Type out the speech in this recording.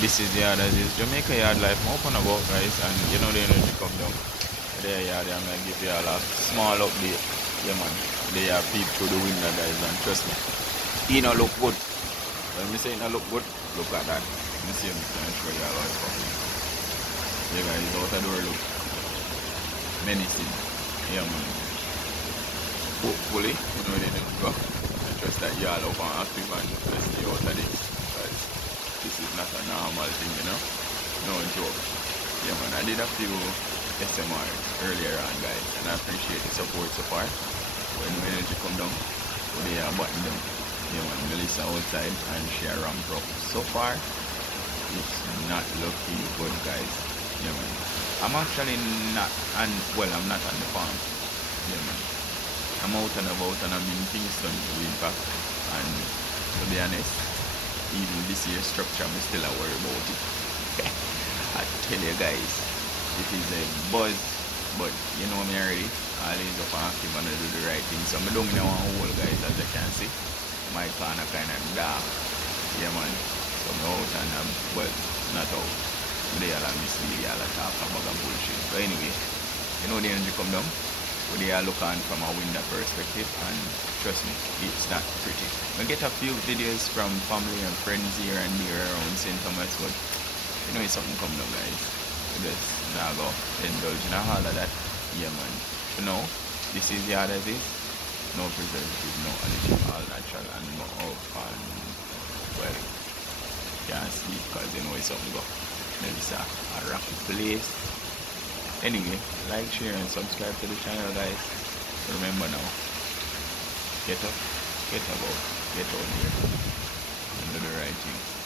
This is the yard as is Jamaica yard life. I'm open about guys, and you know the energy come down. There yard, I'm gonna give you all a small update. Yeah man. They are peep through the window guys, and trust me, it not look good. When me say it not look good, look at that. Me see me can show you all how it come. Yeah guys, out the door look menacing. Yeah man. Hopefully, you know they didn't go. I trust that y'all up and active and let's stay out of this. Because this is not a normal thing, you know. No joke. Yeah man, I did a few SMR earlier on guys, and I appreciate the support so far. When the energy come down, they are button down. Yeah man, Melissa outside and she a ramp up. So far, it's not looking good guys. Yeah man. I'm actually not, and well, I'm not on the farm. Yeah man. I'm out and about and I'm in Kingston doing back, and to be honest, even this year's structure I'm still a worry about it. I tell you guys, it is a buzz, but you know me already, always up and active and I do the right thing. So I'm down in one hole guys, as you can see. My corner kind of dark. Yeah man. So I'm out and I'm, well, not out. They all are misleading, all are talk about bullshit. But anyway, you know the energy come down. They are looking from a window perspective, and trust me, it's not pretty. I get a few videos from family and friends here and there around St. Thomas, but you know it's something come down guys. Just now go indulge in all of that. Yeah man. You know, this is the other thing. No preservative, no additive, all natural and no alcohol. Well, can't sleep because you know it's something go. Maybe it's a rocky place. Anyway, like, share and subscribe to the channel guys. Remember now, get up, get about, get on here, and do the right thing.